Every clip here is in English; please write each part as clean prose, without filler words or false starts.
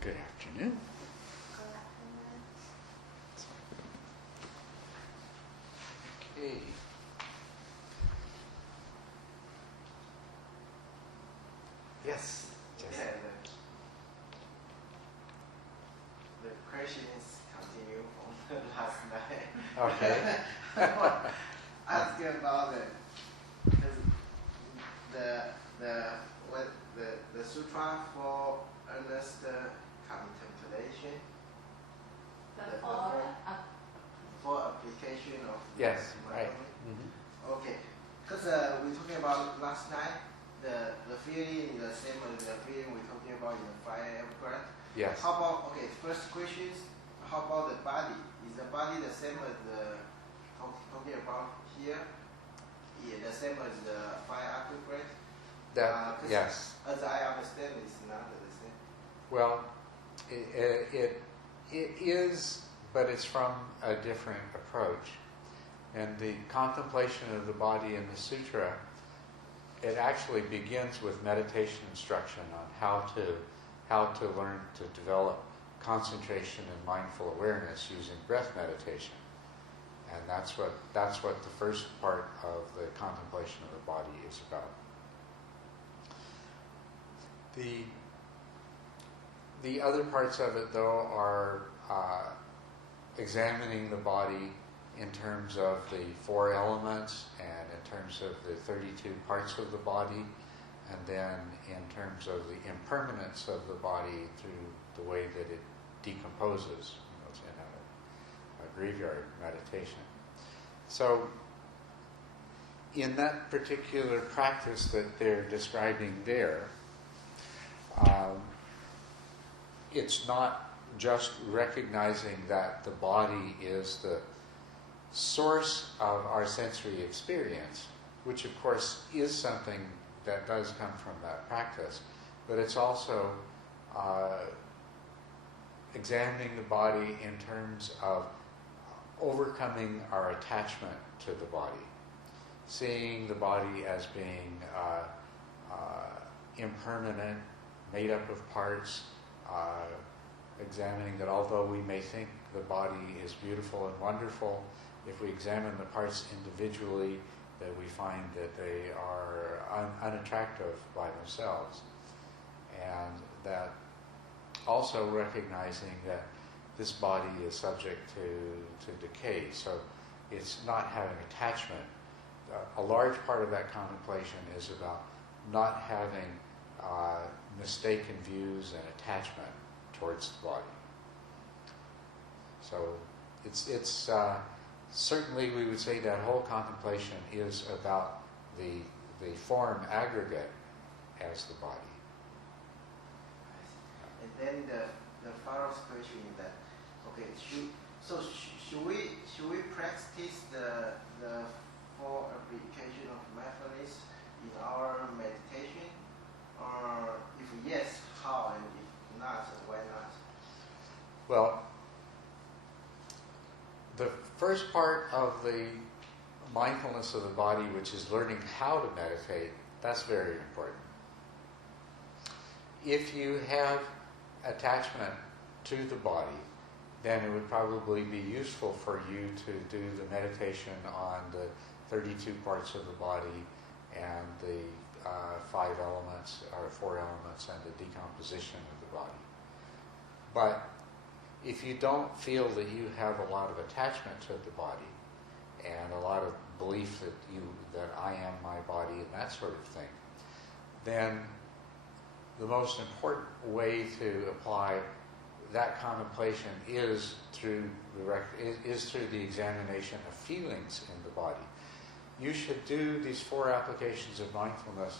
Good afternoon. Okay. Yes. Yeah, the questions continue from last night. Okay. Ask about the sutra for earnest contemplation. For application of Yes, right. Mm-hmm. Okay, because we talking about last night. The feeling is the same as the feeling we're talking about in the 5 correct? Yes. How about, okay, first question is, how about the body? Is the body the same as the, talking about here? Yeah, the same as the 5 correct? Yes. As I understand, it's not the same. Well, it is, but it's from a different approach. And the contemplation of the body in the sutra, it actually begins with meditation instruction on how to learn to develop concentration and mindful awareness using breath meditation. And that's what the first part of the contemplation of the body is about. The other parts of it, though, are examining the body in terms of the 4 elements and in terms of the 32 parts of the body, and then in terms of the impermanence of the body through the way that it decomposes. It's in a graveyard meditation. So in that particular practice that they're describing there, it's not just recognizing that the body is the source of our sensory experience, which of course is something that does come from that practice, but it's also examining the body in terms of overcoming our attachment to the body, seeing the body as being impermanent, made up of parts, examining that although we may think the body is beautiful and wonderful, if we examine the parts individually, that we find that they are unattractive by themselves. And that also recognizing that this body is subject to decay. So it's not having attachment. A large part of that contemplation is about not having mistaken views and attachment towards the body. So it's certainly we would say that whole contemplation is about the form aggregate as the body. And then the follow-up question is that, okay, should we practice the 4 application of mindfulness in our meditation? Or if yes, how? And if not, why not? Well, the first part of the mindfulness of the body, which is learning how to meditate, that's very important. If you have attachment to the body, then it would probably be useful for you to do the meditation on the 32 parts of the body and the 5 elements, or 4 elements, and the decomposition of the body. But if you don't feel that you have a lot of attachment to the body and a lot of belief that I am my body and that sort of thing, then the most important way to apply that contemplation is through the examination of feelings in the body. You should do these 4 applications of mindfulness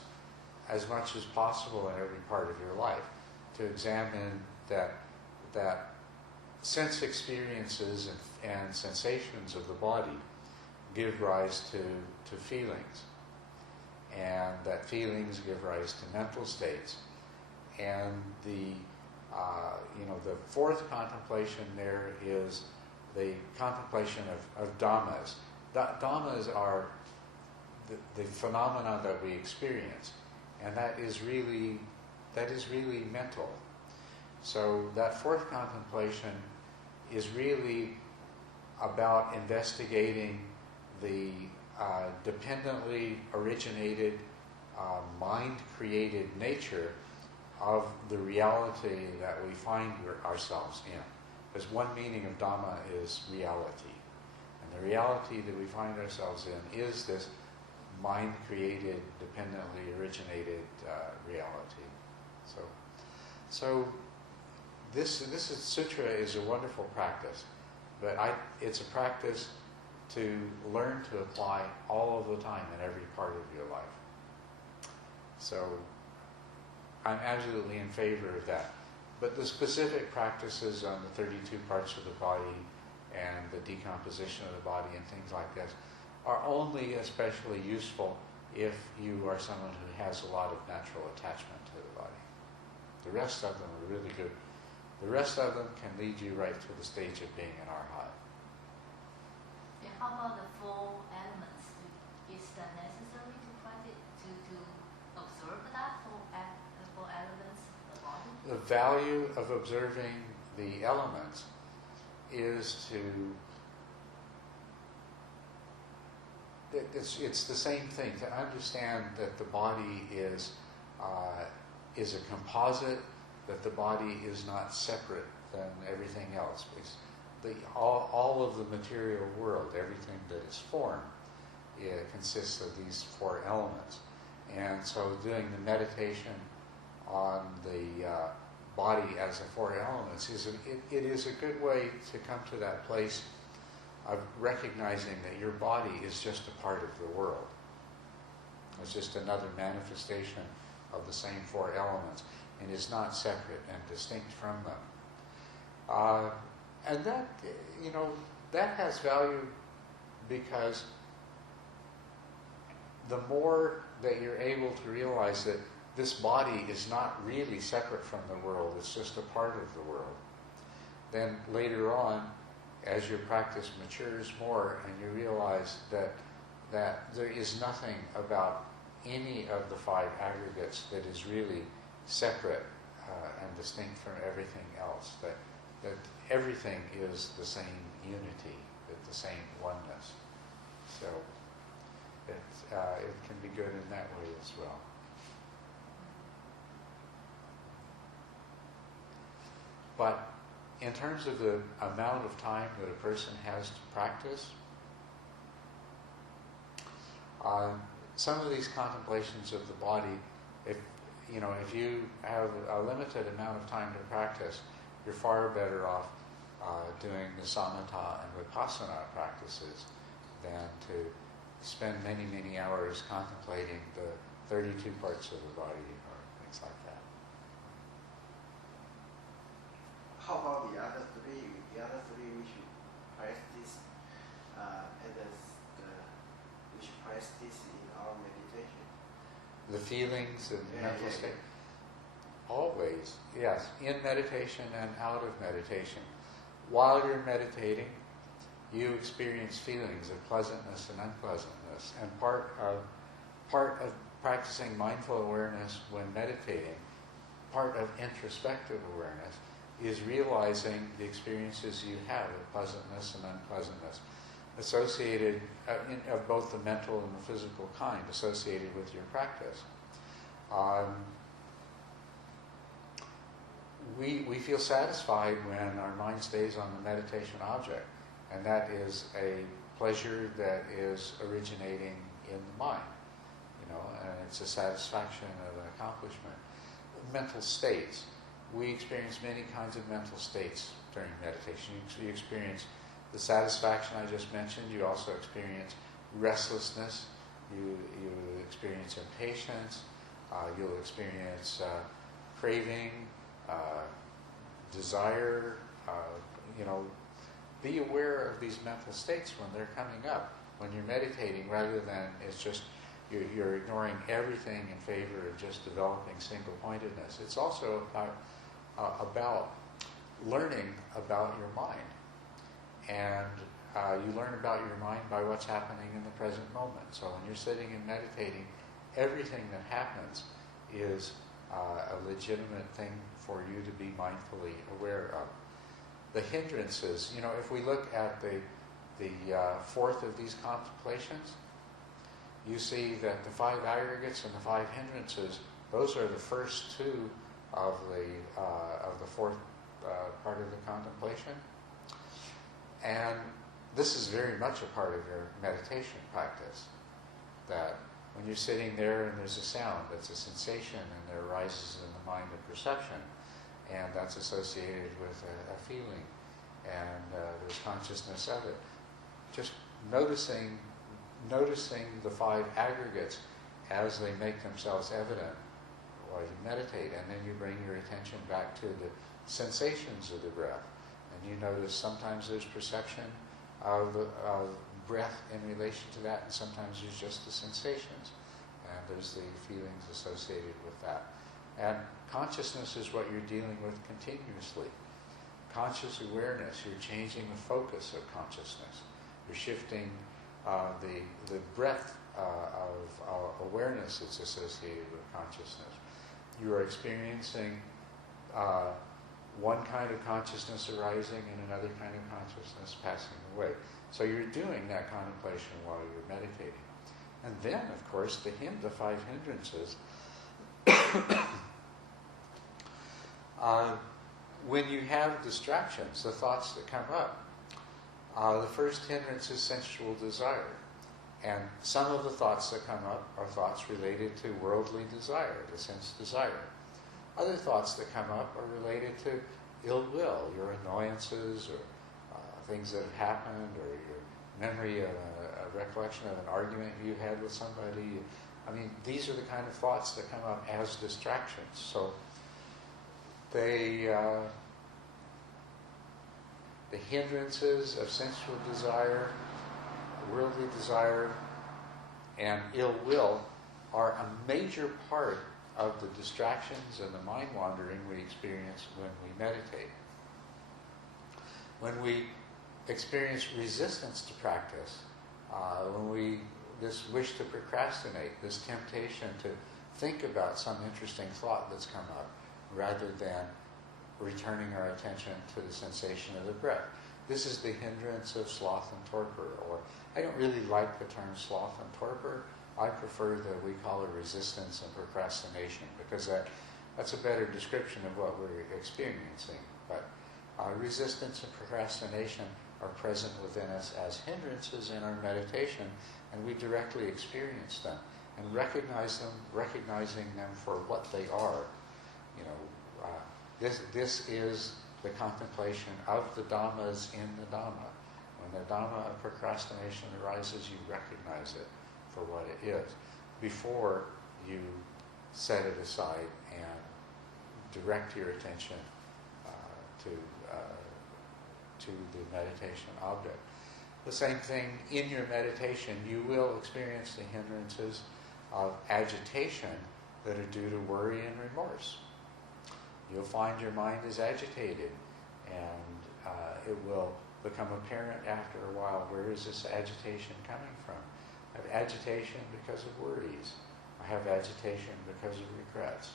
as much as possible in every part of your life, to examine that sense experiences and sensations of the body give rise to feelings, and that feelings give rise to mental states. And the 4th contemplation there is the contemplation of dhammas. Dhammas are the phenomena that we experience, and that is really mental. So that fourth contemplation is really about investigating the dependently originated, mind-created nature of the reality that we find ourselves in. Because one meaning of Dhamma is reality. And the reality that we find ourselves in is this mind-created, dependently originated reality. So this sutra is a wonderful practice, but it's a practice to learn to apply all of the time in every part of your life. So I'm absolutely in favor of that. But the specific practices on the 32 parts of the body and the decomposition of the body and things like this are only especially useful if you are someone who has a lot of natural attachment to the body. The rest of them are really good. The rest of them can lead you right to the stage of being an arhat. Yeah, how about the four elements? Is that necessary to practice to observe that four elements of the body? The value of observing the elements is it's the same thing, to understand that the body is a composite, that the body is not separate than everything else. It's all of the material world, everything that is formed, consists of these four elements. And so doing the meditation on the body as the four elements it is a good way to come to that place of recognizing that your body is just a part of the world. It's just another manifestation of the same four elements and is not separate and distinct from them. And that, that has value because the more that you're able to realize that this body is not really separate from the world, it's just a part of the world, then later on, as your practice matures more and you realize that there is nothing about any of the five aggregates that is really separate and distinct from everything else, that everything is the same unity, the same oneness. So it can be good in that way as well. But in terms of the amount of time that a person has to practice, some of these contemplations of the body, if you have a limited amount of time to practice, you're far better off doing the samatha and vipassana practices than to spend many, many hours contemplating the 32 parts of the body or things like that. How about the other three? The other three we should practice we should practice in our meditation. The feelings and the mental state. Yeah. Always, yes, in meditation and out of meditation. While you're meditating, you experience feelings of pleasantness and unpleasantness. And part of practicing mindful awareness when meditating, part of introspective awareness, is realizing the experiences you have of pleasantness and unpleasantness associated, of both the mental and the physical kind, associated with your practice. We feel satisfied when our mind stays on the meditation object, and that is a pleasure that is originating in the mind, and it's a satisfaction of an accomplishment. Mental states. We experience many kinds of mental states during meditation. You experience the satisfaction I just mentioned. You also experience restlessness. You experience impatience. You'll experience craving, desire. Be aware of these mental states when they're coming up, when you're meditating, rather than it's just you're ignoring everything in favor of just developing single-pointedness. It's also about learning about your mind. And you learn about your mind by what's happening in the present moment. So when you're sitting and meditating, everything that happens is a legitimate thing for you to be mindfully aware of. The hindrances, if we look at the fourth of these contemplations, you see that the 5 aggregates and the 5 hindrances, those are the first 2 of the fourth part of the contemplation. And this is very much a part of your meditation practice, that when you're sitting there and there's a sound, that's a sensation, and there arises in the mind a perception, and that's associated with a feeling, and there's consciousness of it. Just noticing the 5 aggregates as they make themselves evident while you meditate, and then you bring your attention back to the sensations of the breath, and you notice sometimes there's perception of breath in relation to that, and sometimes there's just the sensations, and there's the feelings associated with that. And consciousness is what you're dealing with continuously. Conscious awareness, you're changing the focus of consciousness. You're shifting the breadth of awareness that's associated with consciousness. You are experiencing one kind of consciousness arising and another kind of consciousness passing away. So you're doing that contemplation while you're meditating. And then, of course, the 5 hindrances. When you have distractions, the thoughts that come up, the first hindrance is sensual desire. And some of the thoughts that come up are thoughts related to worldly desire, the sense desire. Other thoughts that come up are related to ill will, your annoyances, or things that have happened, or your memory of a recollection of an argument you had with somebody. I mean, these are the kind of thoughts that come up as distractions. So the hindrances of sensual desire, worldly desire, and ill will are a major part of the distractions and the mind wandering we experience when we meditate. When we experience resistance to practice, this wish to procrastinate, this temptation to think about some interesting thought that's come up, rather than returning our attention to the sensation of the breath. This is the hindrance of sloth and torpor, or I don't really like the term sloth and torpor. I prefer that we call it resistance and procrastination, because that's a better description of what we're experiencing. But resistance and procrastination are present within us as hindrances in our meditation, and we directly experience them and recognizing them for what they are. This is the contemplation of the Dhammas in the Dhamma. When the Dhamma of procrastination arises, you recognize it for what it is, before you set it aside and direct your attention to the meditation object. The same thing in your meditation, you will experience the hindrances of agitation that are due to worry and remorse. You'll find your mind is agitated, and it will become apparent after a while, where is this agitation coming from? I have agitation because of worries. I have agitation because of regrets.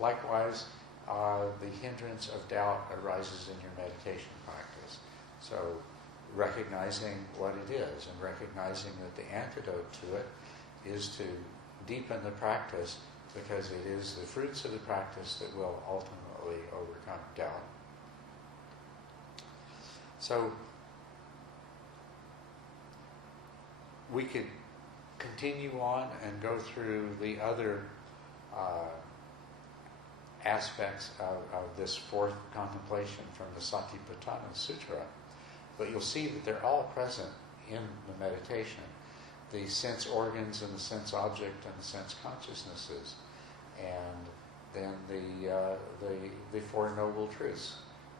Likewise, the hindrance of doubt arises in your meditation practice. So recognizing what it is and recognizing that the antidote to it is to deepen the practice, because it is the fruits of the practice that will ultimately overcome doubt. So we could continue on and go through the other aspects of this fourth contemplation from the Satipatthana Sutra, but you'll see that they're all present in the meditation. The sense organs and the sense object and the sense consciousnesses, and then the Four Noble Truths.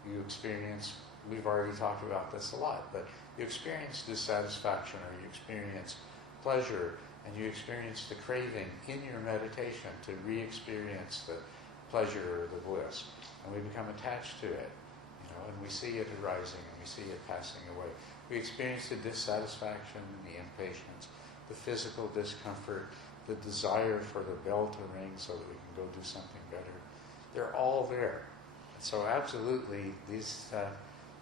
You experience, we've already talked about this a lot, but you experience dissatisfaction, or you experience pleasure, and you experience the craving in your meditation to re-experience the pleasure or the bliss, and we become attached to it, and we see it arising and we see it passing away. We experience the dissatisfaction and the impatience, the physical discomfort, the desire for the bell to ring so that we can go do something better. They're all there. So absolutely, the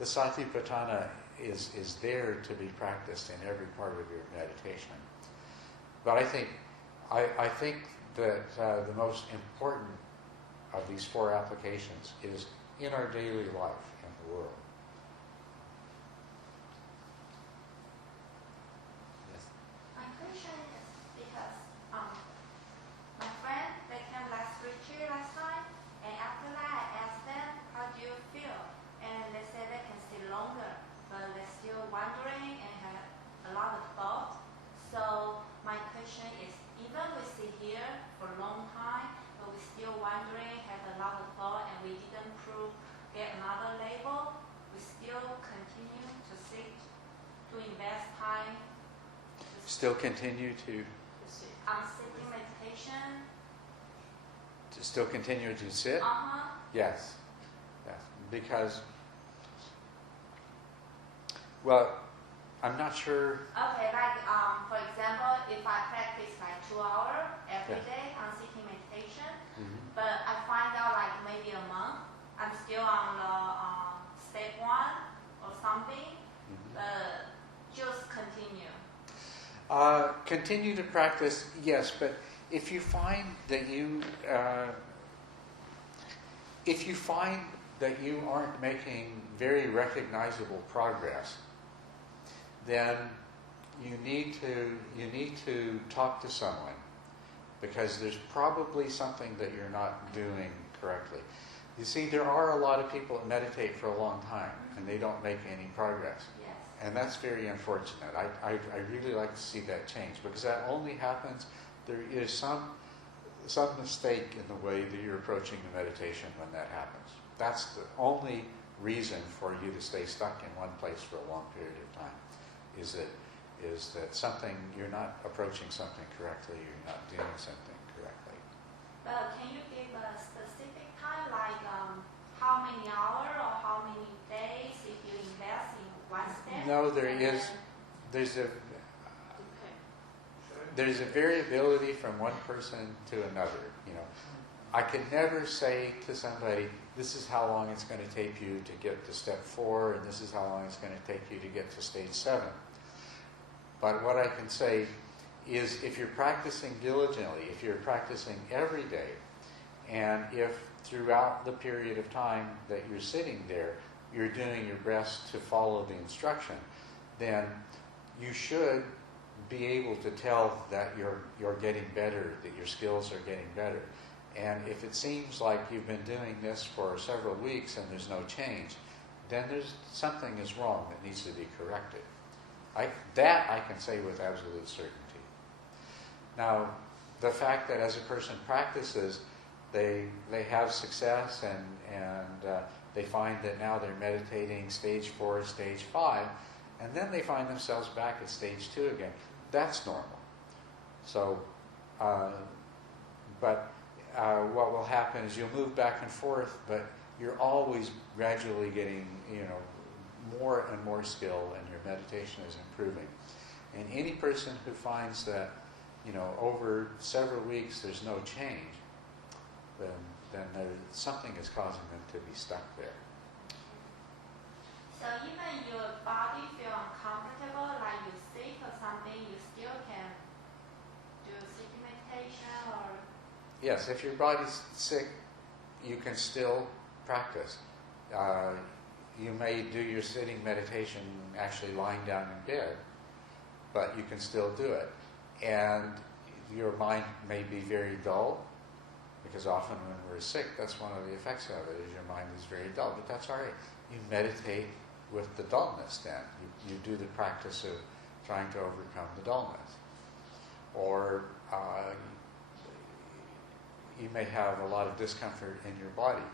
Satipatthana is there to be practiced in every part of your meditation. But I think that the most important of these 4 applications is in our daily life in the world. Yes. My question is because my friend, they came last retreat last time, and after that I asked them, how do you feel? And they said they can stay longer, but they're still wondering and have a lot of thought. So my question is, even we sit here for a long time, but we're still wondering, have a lot of thought, and we didn't get another label, we still continue to sit, to invest time. Still continue to Sitting meditation. still continue to sit? Yes. Yes. Because, well, I'm not sure. Okay, like for example, if I practice like 2 hours every day on sitting meditation, but I find out like maybe a month, I'm still on the step 1 or something, just continue. Continue to practice, yes, but if you find that you aren't making very recognizable progress, then you need to talk to someone, because there's probably something that you're not doing correctly. You see, there are a lot of people that meditate for a long time and they don't make any progress. Yes. And that's very unfortunate. I really like to see that change, because that only happens, there is some mistake in the way that you're approaching the meditation when that happens. That's the only reason for you to stay stuck in one place for a long period of time, is that something, you're not approaching something correctly, you're not doing something correctly. Can you give a specific time, like how many hours or how many days if you invest in one step? No, there's a variability from one person to another. You know, I can never say to somebody, this is how long it's going to take you to get to step 4, and this is how long it's going to take you to get to stage 7. But what I can say is, if you're practicing diligently, if you're practicing every day, and if throughout the period of time that you're sitting there, you're doing your best to follow the instruction, then you should be able to tell that you're getting better, that your skills are getting better. And if it seems like you've been doing this for several weeks and there's no change, then something is wrong that needs to be corrected. I can say with absolute certainty. Now, the fact that as a person practices, they have success and they find that now they're meditating stage 4, stage 5, and then they find themselves back at stage 2 again. That's normal. So, what will happen is you'll move back and forth, but you're always gradually getting, more and more skill, and your meditation is improving. And any person who finds that, over several weeks there's no change, then something is causing them to be stuck there. So even your body feel uncomfortable, like you sick or something, you still can do sitting meditation or? Yes, if your body's sick, you can still practice. You may do your sitting meditation actually lying down in bed, but you can still do it. And your mind may be very dull, because often when we're sick, that's one of the effects of it, is your mind is very dull. But that's all right. You meditate with the dullness then. You do the practice of trying to overcome the dullness. Or you may have a lot of discomfort in your body.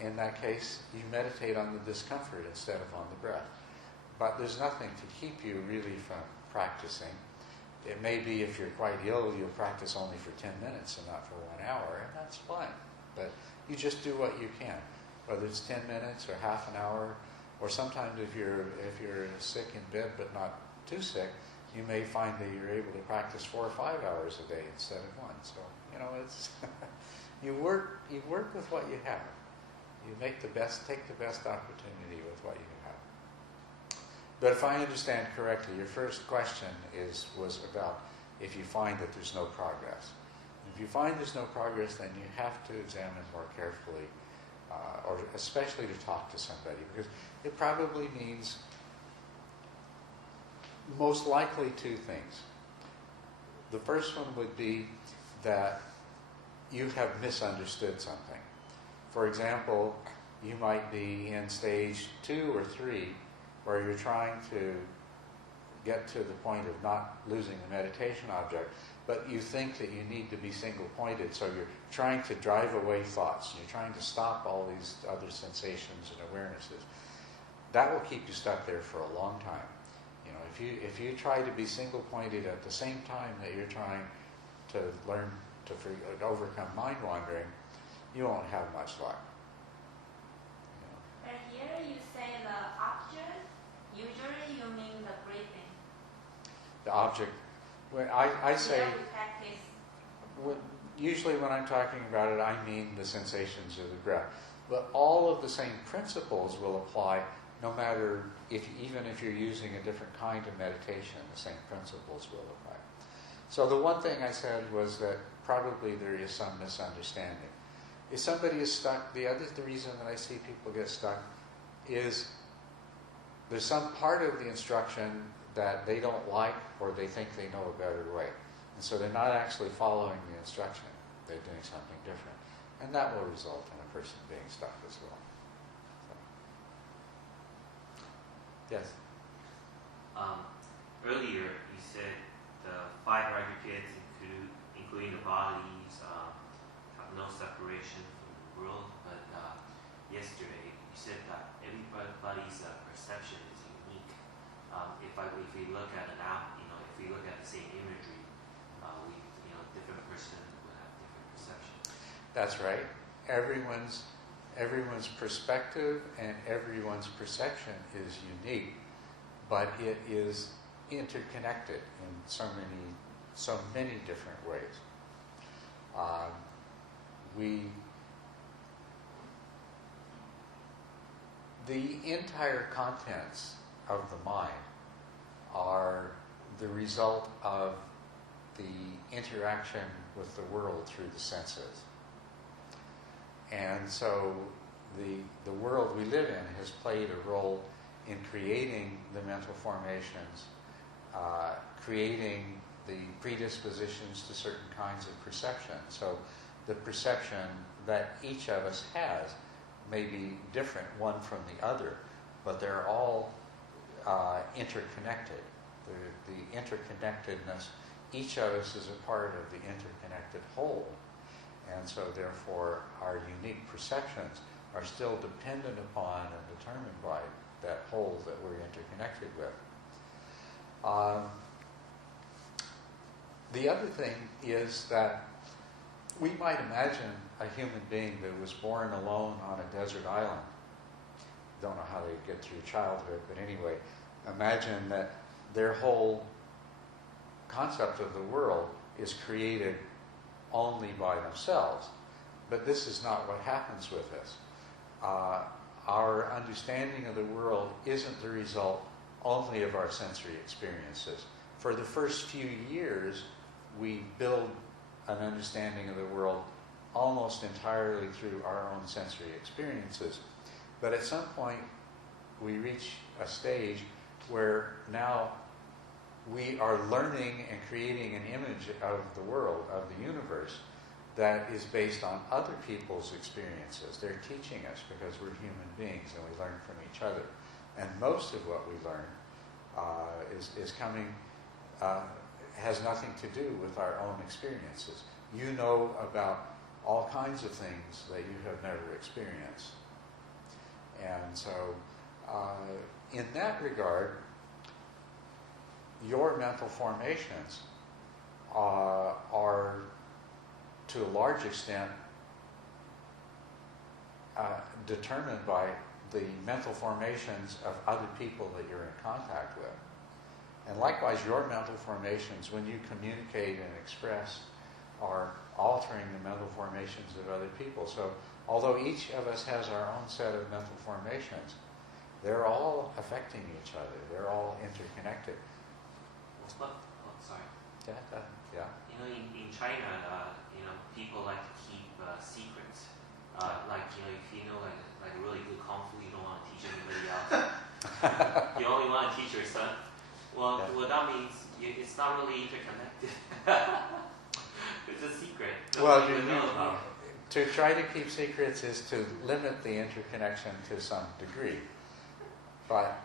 In that case, you meditate on the discomfort instead of on the breath. But there's nothing to keep you really from practicing. It may be if you're quite ill, you'll practice only for 10 minutes and not for 1 hour, and that's fine. But you just do what you can, whether it's 10 minutes or half an hour, or sometimes if you're sick in bed but not too sick, you may find that you're able to practice 4 or 5 hours a day instead of 1. So, it's you work with what you have. You take the best opportunity with what you have. But if I understand correctly, your first question was about if you find that there's no progress. If you find there's no progress, then you have to examine more carefully, or especially to talk to somebody, because it probably means most likely 2 things. The first one would be that you have misunderstood something. For example, you might be in stage 2 or 3 where you're trying to get to the point of not losing the meditation object, but you think that you need to be single-pointed, so you're trying to drive away thoughts. You're trying to stop all these other sensations and awarenesses. That will keep you stuck there for a long time. If you try to be single-pointed at the same time that you're trying to learn to overcome mind wandering, you won't have much luck. But here you say the object, usually you mean the breathing. The object, when I say, Yeah, we practice. usually when I'm talking about it, I mean the sensations of the breath. But all of the same principles will apply no matter even if you're using a different kind of meditation, the same principles will apply. So the one thing I said was that probably there is some misunderstanding. If somebody is stuck, the reason that I see people get stuck is there's some part of the instruction that they don't like, or they think they know a better way. And so they're not actually following the instruction. They're doing something different. And that will result in a person being stuck as well. Yes? Earlier, you said the 5 requisites, including the bodies, have no separation from the world. But yesterday, you said that everybody's perception is unique. If we look at an app, if we look at the same imagery, different person would have different perception. That's right. Everyone's perspective and everyone's perception is unique, but it is interconnected in so many different ways. The entire contents of the mind are the result of the interaction with the world through the senses. And so the world we live in has played a role in creating the mental formations, creating the predispositions to certain kinds of perception. So the perception that each of us has may be different one from the other, but they're all interconnected. The interconnectedness, each of us is a part of the interconnected whole. And so therefore our unique perceptions are still dependent upon and determined by that whole that we're interconnected with. The other thing is that we might imagine a human being that was born alone on a desert island. Don't know how they get through childhood, but anyway, imagine that their whole concept of the world is created only by themselves. But this is not what happens with us. Our understanding of the world isn't the result only of our sensory experiences. For the first few years, we build an understanding of the world almost entirely through our own sensory experiences. But at some point, we reach a stage where now we are learning and creating an image of the world, of the universe, that is based on other people's experiences. They're teaching us because we're human beings and we learn from each other. And most of what we learn has nothing to do with our own experiences. You know about all kinds of things that you have never experienced. And so, in that regard, your mental formations are, to a large extent, determined by the mental formations of other people that you're in contact with. And likewise, your mental formations, when you communicate and express, are altering the mental formations of other people. So although each of us has our own set of mental formations, they're all affecting each other. They're all interconnected. Sorry. Yeah. In China, people like to keep secrets. If you know like really good kung fu, you don't want to teach anybody else. You only want to teach your son. Well, that means it's not really interconnected. It's a secret. Well, Nobody would know about it. to try to keep secrets is to limit the interconnection to some degree. But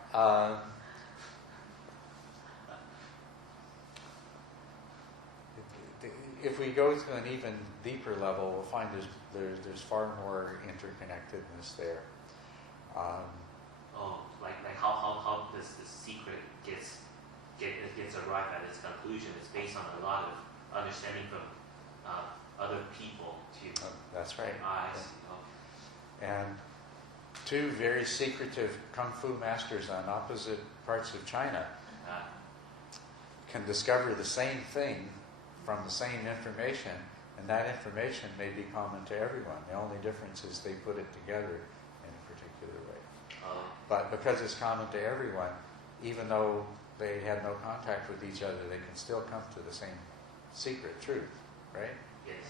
if we go to an even deeper level, we'll find there's far more interconnectedness there. Like how this secret gets arrived at its conclusion is based on a lot of understanding from other people too. That's right. I see. And two very secretive kung fu masters on opposite parts of China can discover the same thing from the same information, and that information may be common to everyone. The only difference is they put it together in a particular way. But because it's common to everyone, even though they had no contact with each other, they can still come to the same secret truth, right? Yes.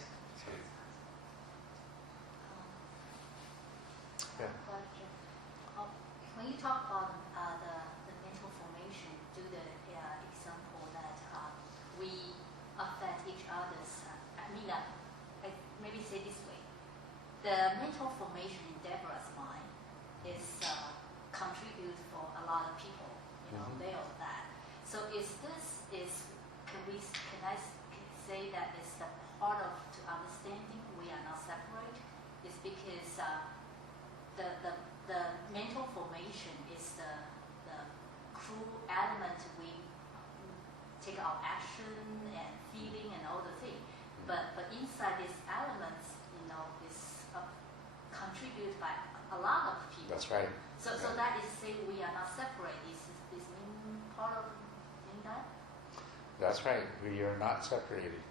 Yeah. Question. When you talk about the mental formation, do the example that we affect each other's. Maybe say this way: the mental formation in Deborah's mind is contribute for a lot of people. They know that. So can I say that it's the part of to understanding we are not separate? Is because the mental formation is the cruel element we take our action and feeling and all the things. But inside these elements, is contributed by a lot of people. That's right. So that is saying we are not separate. Is mean part of that? That's right. We are not separated.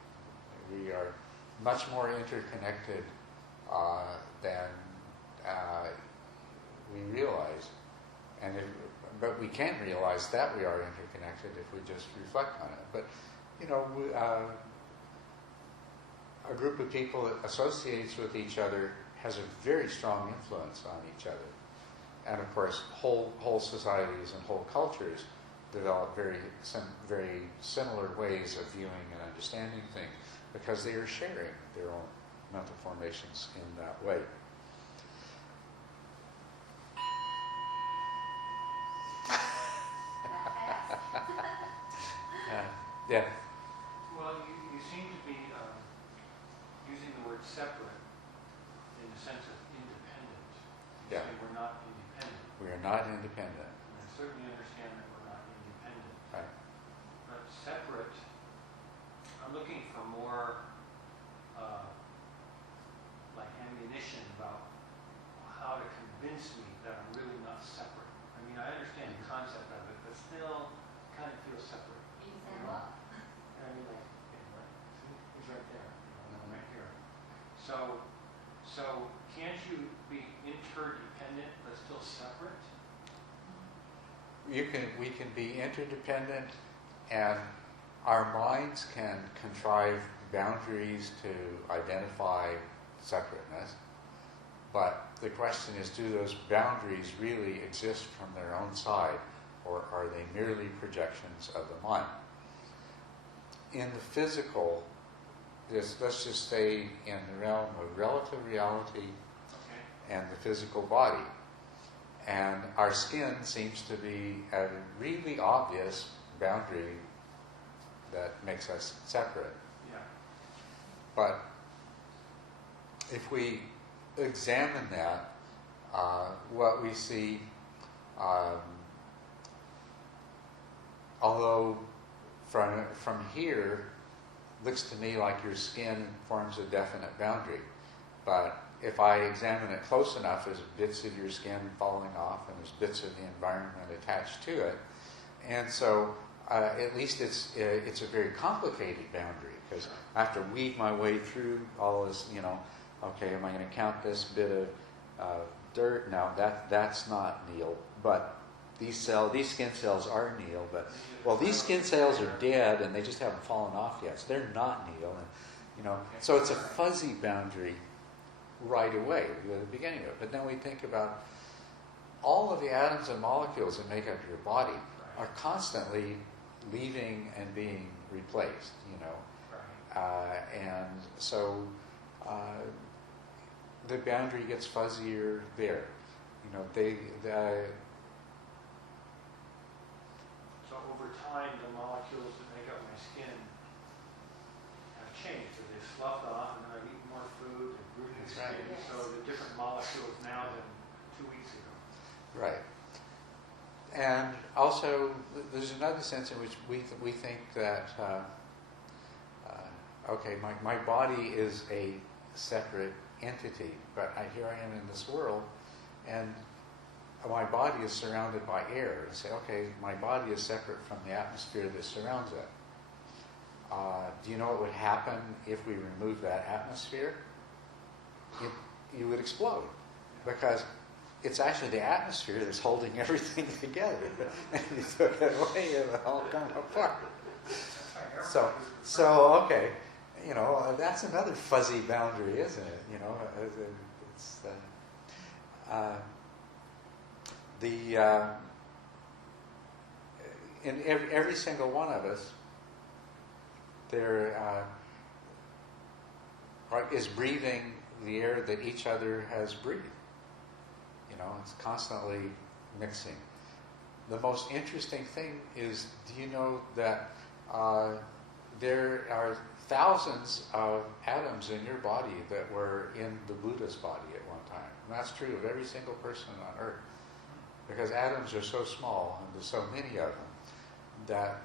We are much more interconnected than we realize. But we can realize that we are interconnected if we just reflect on it. But, a group of people that associates with each other has a very strong influence on each other. And of course, whole societies and whole cultures develop very similar ways of viewing and understanding things because they are sharing their own mental formations in that way. Yeah. Well, you seem to be using the word separate in the sense of independent. You say we're not independent. We are not independent. And I certainly understand that we're not independent. Right. But separate, I'm looking for more like ammunition about how to convince me that I'm really not separate. I mean, I understand the concept of it, but still kind of feels separate. I mean, like, he's right there, right here. So can't you be interdependent but still separate? We can be interdependent, and our minds can contrive boundaries to identify separateness. But the question is, do those boundaries really exist from their own side, or are they merely projections of the mind? In the physical, let's just stay in the realm of relative reality and the physical body. And our skin seems to be a really obvious boundary that makes us separate. Yeah. But if we examine that, what we see, although from here, looks to me like your skin forms a definite boundary. But if I examine it close enough, there's bits of your skin falling off and there's bits of the environment attached to it. And so at least it's a very complicated boundary, because I have to weave my way through all this, okay, am I going to count this bit of dirt? No, that's not Neil, but these skin cells are Neil, but, well, these skin cells are dead and they just haven't fallen off yet, so they're not Neil, and, so it's a fuzzy boundary right away at the beginning of it. But then we think about all of the atoms and molecules that make up your body are constantly leaving and being replaced, and so the boundary gets fuzzier there. So over time, the molecules that make up my skin have changed. So they've sloughed off, and I've eaten more food, and grew new That's skin. right. Yes. So the different molecules now than 2 weeks ago. Right. And also, there's another sense in which we think that, okay, my body is a separate entity, but here I am in this world, and my body is surrounded by air. And say, okay, my body is separate from the atmosphere that surrounds it. Do you know what would happen if we remove that atmosphere? You would explode, because it's actually the atmosphere that's holding everything together. And you took it away, it would all come apart. So okay, that's another fuzzy boundary, isn't it? It's in every single one of us, there is breathing the air that each other has breathed. It's constantly mixing. The most interesting thing is, do you know that there are thousands of atoms in your body that were in the Buddha's body at one time? And that's true of every single person on Earth. Because atoms are so small, and there's so many of them, that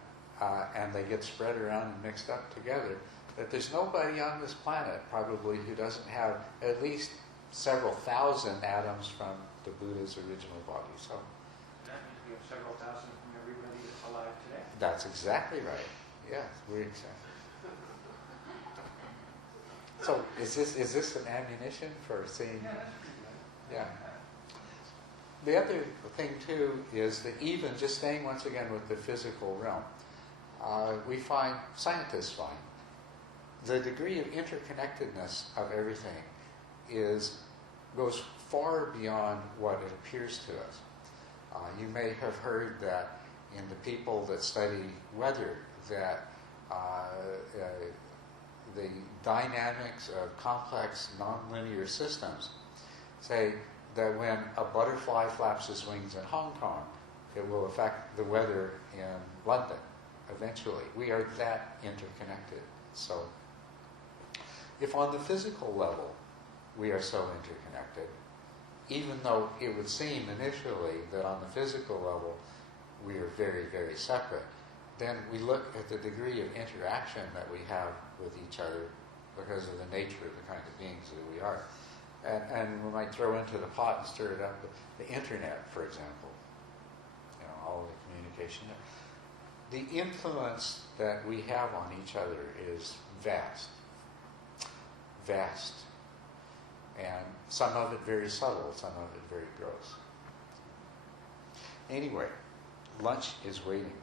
and they get spread around and mixed up together, that there's nobody on this planet probably who doesn't have at least several thousand atoms from the Buddha's original body. So That means we have several thousand from everybody that's alive today. that's exactly right. Yes, we're exactly. So is this an ammunition for seeing? Yeah, that's pretty good. Yeah. The other thing too is that even just staying once again with the physical realm, scientists find the degree of interconnectedness of everything goes far beyond what it appears to us. You may have heard that in the people that study weather, that the dynamics of complex nonlinear systems say that when a butterfly flaps its wings in Hong Kong, it will affect the weather in London eventually. We are that interconnected. So if on the physical level we are so interconnected, even though it would seem initially that on the physical level we are very, very separate, then we look at the degree of interaction that we have with each other because of the nature of the kind of beings that we are. And we might throw into the pot and stir it up the internet, for example, all the communication there. The influence that we have on each other is vast. Vast. And some of it very subtle, some of it very gross. Anyway, lunch is waiting